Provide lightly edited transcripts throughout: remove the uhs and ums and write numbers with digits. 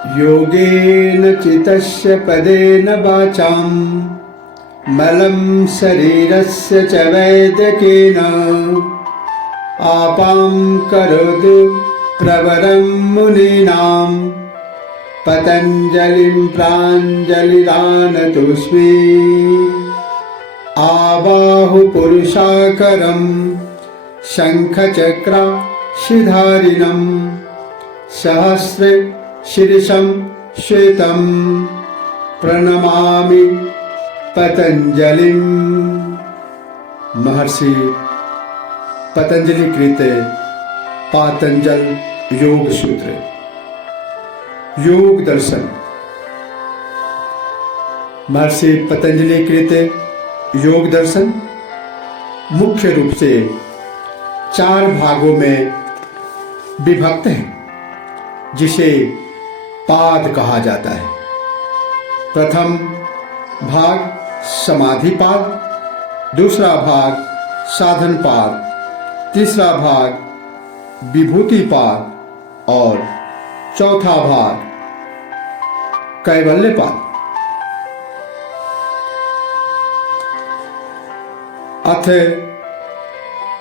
योगेन चितस्य पदेन वाचां मलं शरीरस्य च वैद्यकेन आपां करोतु प्रवरं मुनीनां पतञ्जलिं प्राञ्जलिरानतोऽस्मि। आबाहु पुरुषाकरं शङ्खचक्राशिधारिणं सहस्रे शीर्षं श्वेतं प्रणमामि पतंजलिम। महर्षि पतंजलि कृत पातंजल योग सूत्र। योग दर्शन। महर्षि पतंजलि कृत योग दर्शन मुख्य रूप से 4 भागों में विभक्त है, जिसे पाद कहा जाता है। प्रथम भाग समाधि पाद, दूसरा भाग साधन पाद, तीसरा भाग विभूति पाद और चौथा भाग कैवल्य पाद। अथ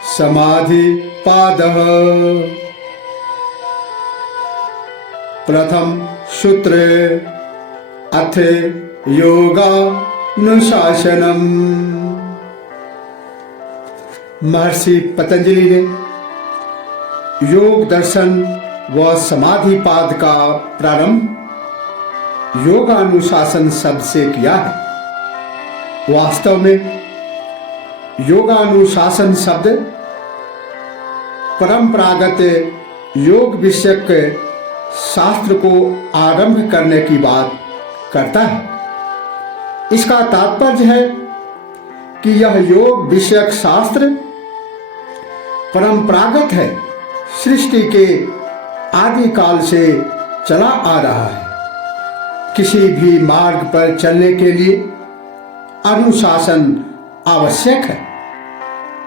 समाधि पादः। प्रथम सूत्र अथ योगानुशासनम। महर्षि पतंजलि ने योग दर्शन व समाधि पाद का प्रारंभ योगानुशासन शब्द से किया है। वास्तव में योगानुशासन शब्द परंपरागत योग विषयक शास्त्र को आरंभ करने की बात करता है। इसका तात्पर्य है कि यह योग विषयक शास्त्र परंपरागत है, सृष्टि के आदि काल से चला आ रहा है। किसी भी मार्ग पर चलने के लिए अनुशासन आवश्यक है।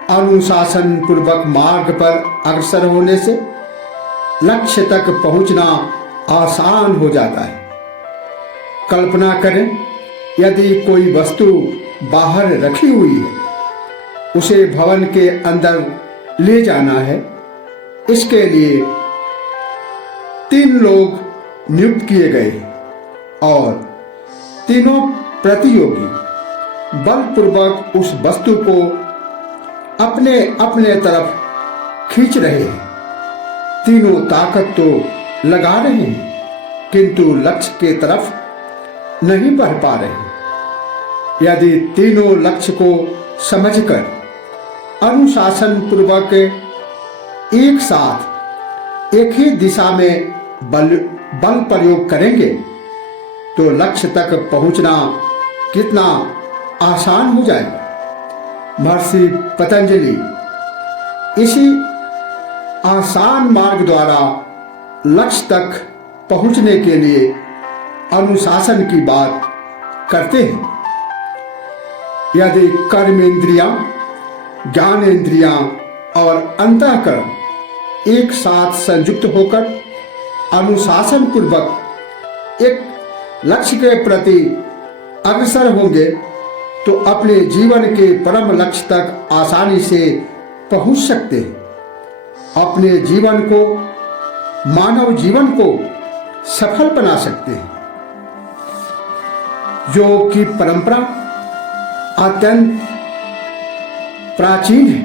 अनुशासन पूर्वक मार्ग पर अग्रसर होने से लक्ष्य तक पहुंचना आसान हो जाता है। कल्पना करें, यदि कोई वस्तु बाहर रखी हुई है, उसे भवन के अंदर ले जाना है। इसके लिए 3 लोग नियुक्त किए गए और तीनों प्रतियोगी बलपूर्वक उस वस्तु को अपने अपने तरफ खींच रहे हैं। तीनों ताकत तो लगा रहे हैं, किंतु लक्ष्य के तरफ नहीं बढ़ पा रहे। यदि तीनों लक्ष्य को समझकर अनुशासन पूर्वक एक साथ एक ही दिशा में बल प्रयोग करेंगे तो लक्ष्य तक पहुंचना कितना आसान हो जाएगा। महर्षि पतंजलि इसी आसान मार्ग द्वारा लक्ष्य तक पहुंचने के लिए अनुशासन की बात करते हैं। यदि कर्मेंद्रियां, ज्ञानेंद्रियां और अंतःकरण एक साथ संयुक्त होकर अनुशासन पूर्वक एक लक्ष्य के प्रति अग्रसर होंगे तो अपने जीवन के परम लक्ष्य तक आसानी से पहुंच सकते हैं। अपने जीवन को, मानव जीवन को सफल बना सकते हैं। योग की परंपरा अत्यंत प्राचीन है।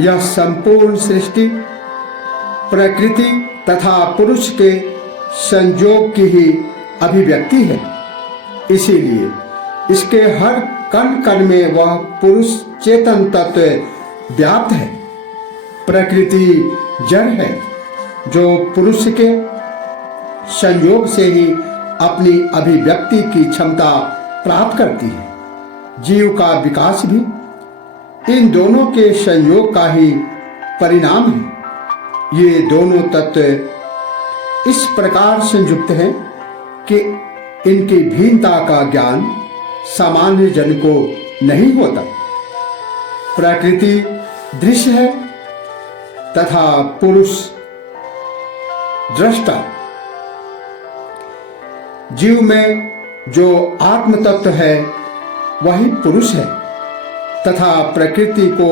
यह संपूर्ण सृष्टि, प्रकृति तथा पुरुष के संयोग की ही अभिव्यक्ति है। इसीलिए इसके हर कण कण में वह पुरुष चेतन तत्व व्याप्त है। प्रकृति जड़ है, जो पुरुष के संयोग से ही अपनी अभिव्यक्ति की क्षमता प्राप्त करती है। जीव का विकास भी इन दोनों के संयोग का ही परिणाम है। ये दोनों तत्व इस प्रकार संयुक्त हैं कि इनकी भिन्नता का ज्ञान सामान्य जन को नहीं होता। प्रकृति दृश्य है तथा पुरुष दृष्टा। जीव में जो आत्म तत्व है वही पुरुष है तथा प्रकृति को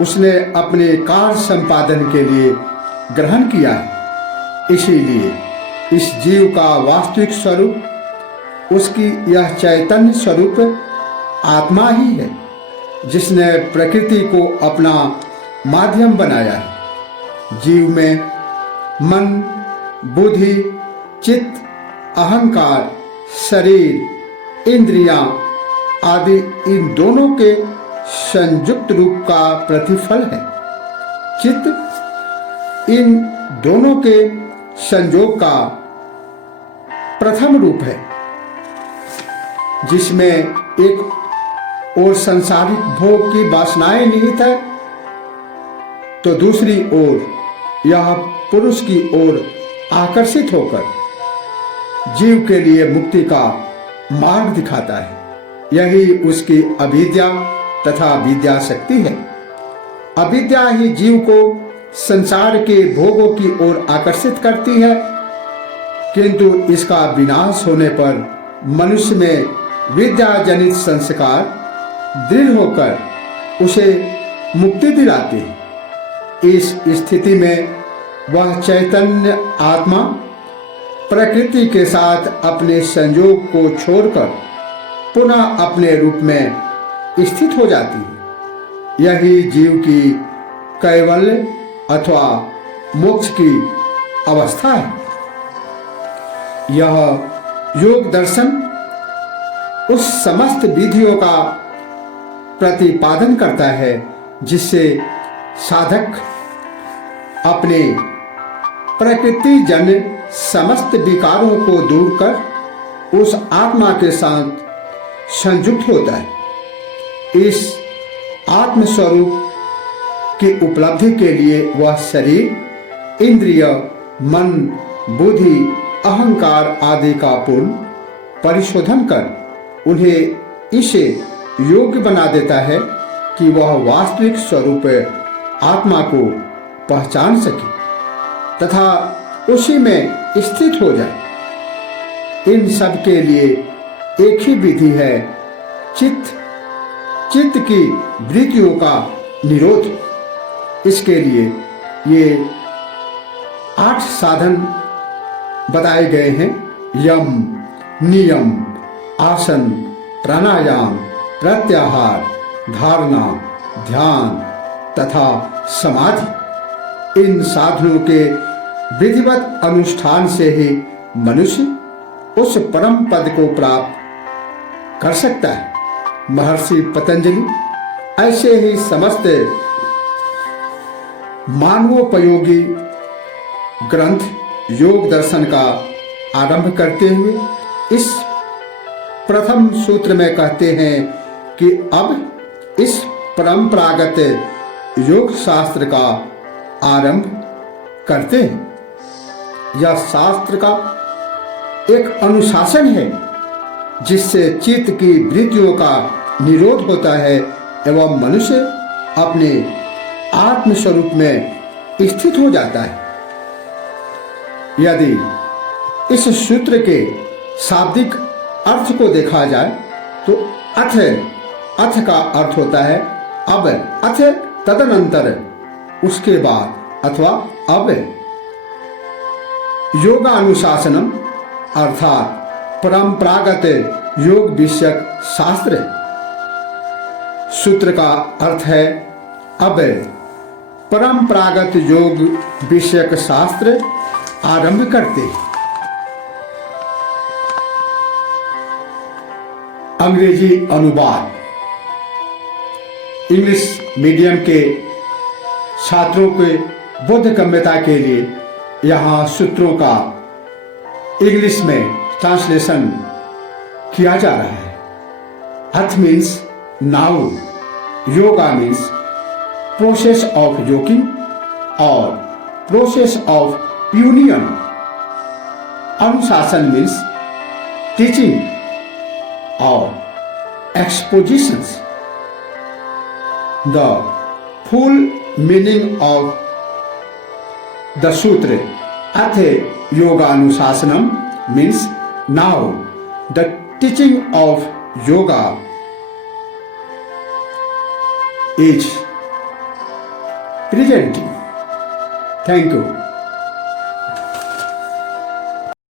उसने अपने कार्य संपादन के लिए ग्रहण किया है। इसीलिए इस जीव का वास्तविक स्वरूप उसकी यह चैतन्य स्वरूप आत्मा ही है, जिसने प्रकृति को अपना माध्यम बनाया है। जीव में मन, बुद्धि, चित्त, अहंकार, शरीर, इंद्रियां आदि इन दोनों के संयुक्त रूप का प्रतिफल है। चित्त इन दोनों के संयोग का प्रथम रूप है, जिसमें एक ओर सांसारिक भोग की वासनाएं निहित है तो दूसरी ओर यह पुरुष की ओर आकर्षित होकर जीव के लिए मुक्ति का मार्ग दिखाता है। यही उसकी अविद्या तथा विद्या शक्ति है। अविद्या ही जीव को संसार के भोगों की ओर आकर्षित करती है, किंतु इसका विनाश होने पर मनुष्य में विद्या जनित संस्कार दृढ़ होकर उसे मुक्ति दिलाते हैं। इस स्थिति में वह चैतन्य आत्मा प्रकृति के साथ अपने संयोग को छोड़कर पुनः अपने रूप में स्थित हो जाती है। यही जीव की कैवल्य अथवा मोक्ष की अवस्था है। यह योग दर्शन उस समस्त विधियों का प्रतिपादन करता है जिससे साधक अपने प्रकृति जन्य समस्त विकारों को दूर कर उस आत्मा के साथ संयुक्त होता है। इस आत्म स्वरूप की उपलब्धि के लिए वह शरीर, इंद्रिय, मन, बुद्धि, अहंकार आदि का पूर्ण परिशोधन कर उन्हें इसे योग्य बना देता है कि वह वास्तविक स्वरूप आत्मा को पहचान सके तथा उसी में स्थित हो जाए। इन सब के लिए एक ही विधि है, चित्त की वृत्तियों का निरोध। इसके लिए ये 8 साधन बताए गए हैं। यम, नियम, आसन, प्राणायाम, प्रत्याहार, धारणा, ध्यान तथा समाधि। इन साधनों के विधिवत अनुष्ठान से ही मनुष्य उस परम पद को प्राप्त कर सकता है। महर्षि पतंजलि ऐसे ही समस्त मानवोपयोगी ग्रंथ योग दर्शन का आरंभ करते हुए इस प्रथम सूत्र में कहते हैं कि अब इस परंपरागत योग शास्त्र का आरंभ करते हैं। यह शास्त्र का एक अनुशासन है जिससे चित्त की वृत्तियों का निरोध होता है एवं मनुष्य अपने आत्म स्वरूप में स्थित हो जाता है। यदि इस सूत्र के शाब्दिक अर्थ को देखा जाए तो अथ का अर्थ होता है अब, अथ तदनंतर, उसके बाद अथवा अब। योगानुशासनम अर्थात परंपरागत योग विषयक शास्त्र। सूत्र का अर्थ है अब परंपरागत योग विषयक शास्त्र आरंभ करते हैं। अंग्रेजी अनुवाद। इंग्लिश मीडियम के छात्रों के बोधगम्यता के लिए यहाँ सूत्रों का इंग्लिश में ट्रांसलेशन किया जा रहा है। अथ means now, yoga means process of yoking और प्रोसेस ऑफ यूनियन। अनुशासन मीन्स टीचिंग और expositions. The full meaning of the sutra अथ योगानुशासनम means Now, the teaching of yoga is presenting. Thank you.